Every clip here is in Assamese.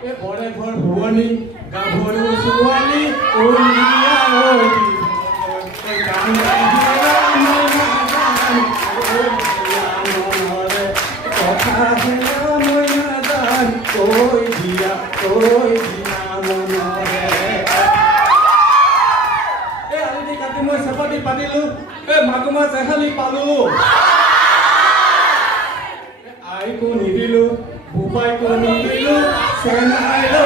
এ ঘরে ঘর ভুবনী গাভরু সুয়ালি উলিয়া ওই গান গাহিয়া ময়না গান মনরে কথা হেলা ময়না গান কই দিয়া মনরে এ আলিদি কাটি মই সাপাটি পাতিলো এ মাকুমা চেহালি পালো আইকো নিদিলো বুপাইকো নিদিলো সেনাইলো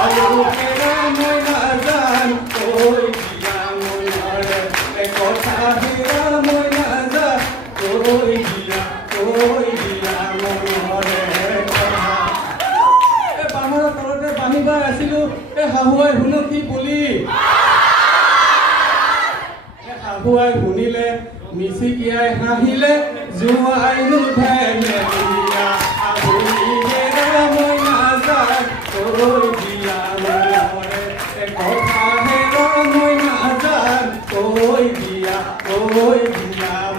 আলো কেরা ময়না গান কই দিয়া মনরে এ কথা হেলা ময়না গান কই দিয়া মনরে এ বামৰ তলতে বান্ধিবা আছিলো এ হাহুৱাই শুনো কি বুলি হাহুৱাই শুনিলে মিচিকিয়াই হাঁহিলে জোৱাই নুঠে মেলিয়া আহুলিয়ে ময়না গান কৈ দিয়া মনৰে কথা হেৰা ময়না গান কৈ দিয়া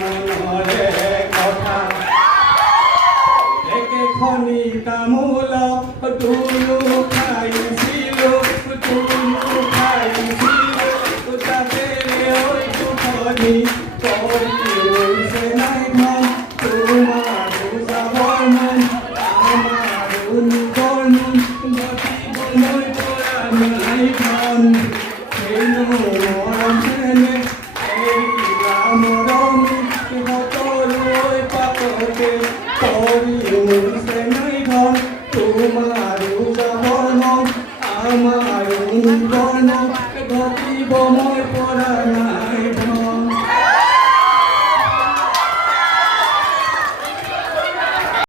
মনৰে কথা একেখনি তামোল দুয়ো খাইছিলো তাতে ঐ দুখনি কৈ ৰৈছে নাই মন তোমাৰো যাবৰ মন আমাৰো নিবৰ মন গতিবলৈ পৰা নাই মন হেনো মৰম হেনে এৰিলা মৰম সকলোৱে পাততে কৰি ৰৈছে নাই ধন তোমাৰ